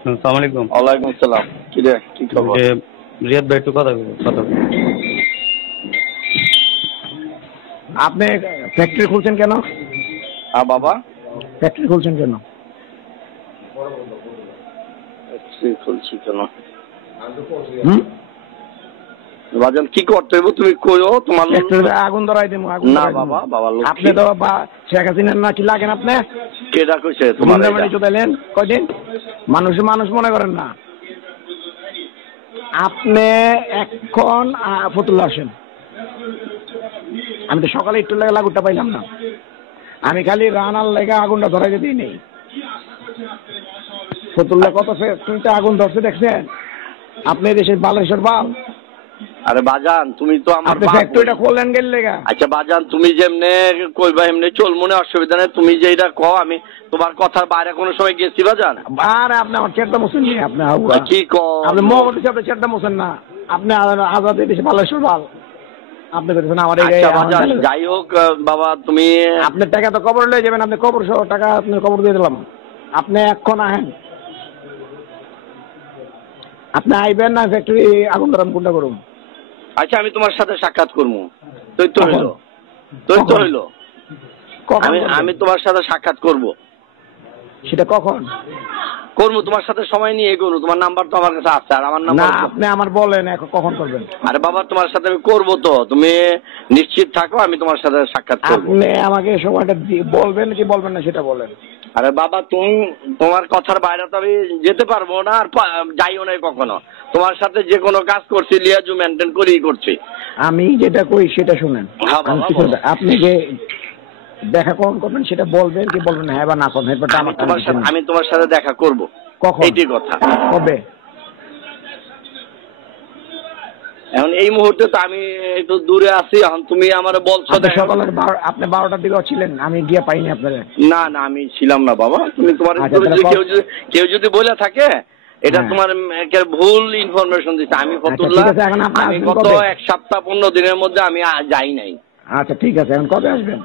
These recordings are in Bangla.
আসসালামু আলাইকুম। ওয়ালাইকুম আসসালাম। কি রে, কি খবর? রিয়াদ ভাই একটু কথা কথা আপনি ফ্যাক্টরি খুলছেন কেন? হ্যাঁ বাবা, ফ্যাক্টরি খুলছেন কেন? খুলছি কেন হুম? বাজান কি করতে হইব তুমি কইও। তোমার ফ্যাক্টরিতে আগুন ধরাই দেবো। না বাবা, বাবা আপনি তো শেখ হাসিনার না কি লাগেন? আপনি কেডা কইছে তোমার চুদাইলেন কয়দিন? মানুষ মনে করেন না। আপনি এখন ফতুল্লা আসেন। আমি তো সকালে একটু লেগে লাগুটা পাইলাম না। আমি খালি রানার লেগে আগুনটা ধরাই দিই নেই। ফতুল্লা কত ফ্যাক্টরিতে আগুন ধরছে দেখছেন? আপনি দেশের বালেশ্বর বাল। আরে বাজান, তুমি তো আমার ফ্যাক্টরিটা খোলেন গেল লেগা। আচ্ছা বাজান, তুমি যেমনে কইবা এমনি চল, মনে অসুবিধা নেই। তুমি যেটা কও, আমি তোমার কথার বাইরে কোনো সময় গেছি বাজান? আরে আপনি আমার চেরটা মোছেন নি। আপনি কি কও? আপনি মহম্মদ সাহেব চেরটা মোছেন না। আপনি আজাদ দেশে বালেশ্বর বাল। আপনি বলছেন আমার যাই হোক বাবা, তুমি আপনার টাকা তো কবর লয়ে যাবেন। আপনি কবর সহ টাকা আপনার কবর দিয়ে দিলাম। আপনি এখন আহেন। আপনি আইবেন না ফ্যাক্টরি আগুন ধরাম কোনটা করুন? আচ্ছা, আমি তোমার সাথে সাক্ষাৎ করবো। তো হইলো আমি তোমার সাথে সাক্ষাৎ করব। সেটা কখন করবো? তোমার সাথে সময় নিয়ে করবো। তোমার নাম্বার তো আমার কাছে আছে। আর আমার নাম্বার না, আপনি আমার বলেন এখন কখন করবেন? আরে বাবা, তোমার সাথে আমি করবো তো, তুমি নিশ্চিত থাকো, আমি তোমার সাথে সাক্ষাৎ করবো। আপনি আমাকে সময়টা বলবেন কি বলবেন না সেটা বলেন। আরে বাবা, তোমার কথার বাইরে তো আমি যেতে পারবো না, আর যাইও না কখনো। তোমার সাথে যে কোনো কাজ করছি লিয়াজু মেনটেন করেই করছি। আমি যেটা কই সেটা শুনেন। আপনি যে দেখা কখন করবেন সেটা বলবেন কি বলবেন না, হ্যাঁ বা না করবেন। আমি তোমার সাথে দেখা করব। কখন? এইটি কথা। কবে? এখন এই মুহূর্তে তো আমি একটু দূরে আছি। এখন তুমি আমার বলছো সকালে আপনি 12টার দিকে ছিলেন, আমি গিয়ে পাইনি আপনারা। না না, আমি ছিলাম না বাবা। তুমি তোমার কেউ যদি বলে থাকে এটা তোমার ভুল ইনফরমেশন দিচ্ছে। আমি ফতুল্লাহ, আমি গত 1 সপ্তাহ 15 দিনের মধ্যে আমি যাই নাই। আচ্ছা ঠিক আছে, এখন কবে আসবেন?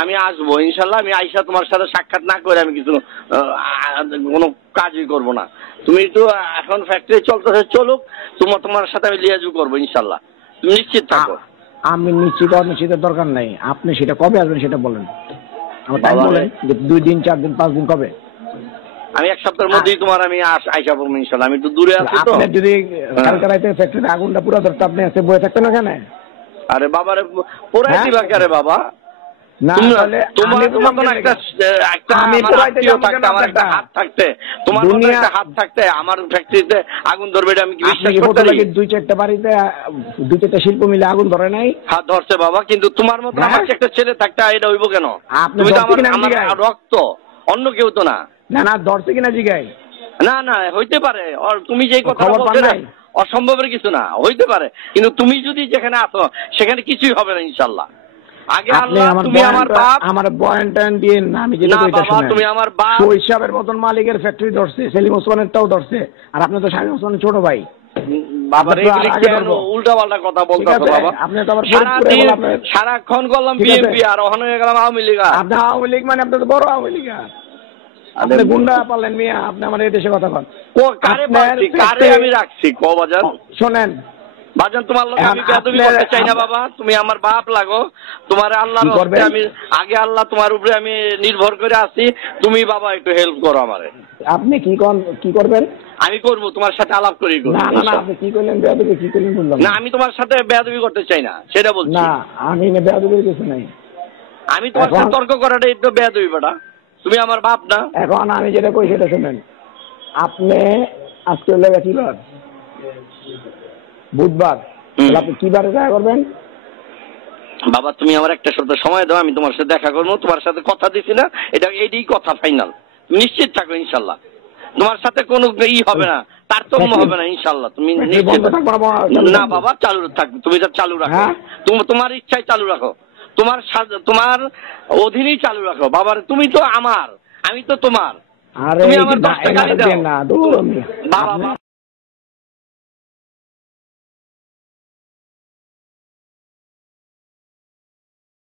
আমি আসবো ইনশাল্লাহ। আমি আইসা তোমার সাথে সাক্ষাৎ না করে আমি কিছু কোনো কাজই করব না। তুমি তো এখন ফ্যাক্টরি চলতেছে, চলুক। তোমার সাথে আমি লিয়াজু করবো ইনশাল্লাহ। তুমি নিশ্চিত থাকো। আমি অনিশ্চিতের দরকার নাই। আপনি সেটা কবে আসবেন সেটা বলেন। আমার টাইম বলেন, 2 দিন 4 দিন 5 দিন কবে? আমি 1 সপ্তাহের মধ্যেই তোমার আমি আইসা পড়বো ইনশাল্লাহ। আমি একটু দূরে আছি তো। আপনি যদি কালকে রাতে ফ্যাক্টরিতে আগুনটা পুরো ধরতে আপনি এসে বয়ে থাকতেন ওখানে? আরে বাবারে, পোড়াই দিবা কে বাবা? না, তোমার একটা হাত থাকতে, তোমার একটা হাত থাকতে আমার ফ্যাক্টরিতে আগুন ধরবে, এটা আমি কি বিশ্বাস করতে পারি? 2-4টা বাড়িতে 2-4টা শিল্প মিলে আগুন ধরে নাই? হাত ধরছে বাবা, কিন্তু তোমার মতো আমার একটা ছেলে থাকতে এটা হইব কেন? তুমি তো আমার রক্ত, অন্য কেউ তো না। না না, ধরছে কিনা জিগাই? না না, হইতে পারে। তুমি যেই কথা বলছো না, অসম্ভবের কিছু না, হইতে পারে। কিন্তু তুমি যদি যেখানে আসো সেখানে কিছুই হবে না ইনশাল্লাহ। আগে আল্লাহ, তুমি আমার বাপ। আমার বয়ান টান দিয়ে না, আমি যেটা কইতা শুনেন। তুমি আমার বাপ। শৈশবের মতন মালিকের ফ্যাক্টরি ধরছে, সেলিম ওসমানেরটাও ধরছে, আর আপনি তো শামীম ওসমানের ছোট ভাই। বাবা উল্টা পাল্টা কথা বলতেছো বাবা। আপনি তো আবার সারাক্ষণ করলাম বিএনপি, আর ওখানে হয়ে গেলাম আওয়ামী লীগ। আপনি আওয়ামী লীগ মানে আপনি তো বড় আওয়ামী লীগ। আপনি গুন্ডা পারলেন মিয়া। আপনি আমার এই দেশে কথা কন। কারে আমি রাখছি ক বাজার? শোনেন বাজান, তোমার লোক আমি বেয়াদবি করতে চাই না বাবা। তুমি আমার বাপ লাগো। তোমার আল্লাহর হস্তে আমি আগে, আল্লাহ তোমার উপরে আমি নির্ভর করে আছি। তুমি বাবা একটু হেল্প করো আমারে। আপনি কি করবেন? আমি করব, তোমার সাথে আলাপ করি। না না না, আপনি কি করলেন? বেয়াদবি কি করলেন বললাম না। আমি তোমার সাথে বেয়াদবি করতে চাই না, সেটা বলছি। না, আমি বেয়াদবির কিছু নাই। আমি তোমার সাথে তর্ক করাটা একটু বেয়াদবি বেটা। তুমি আমার বাপ না। এখন আমি যেটা কই সেটা শুনেন। আপনি আজকে লেগে কি বার? বুধবার। আপনি কি বারে দেখা করবেন? বাবা, তুমি আমার একটা সপ্তাহ সময় দাও, আমি তোমার সাথে দেখা করবো। তোমার সাথে কথা দিছি না, এটাই কথা ফাইনাল। নিশ্চিত থাকো ইনশাল্লাহ। তোমার সাথে কোনো হবে না, তারতম্য হবে না ইনশাল্লাহ। তুমি নিশ্চিত না বাবা, চালু থাকো। তুমি চালু রাখো, তোমার ইচ্ছায় চালু রাখো। তোমার অধীনেই চালু রাখো বাবার। তুমি তো আমার, আমি তো তোমার। তুমি আমার 10 টাকা দাও বাবা।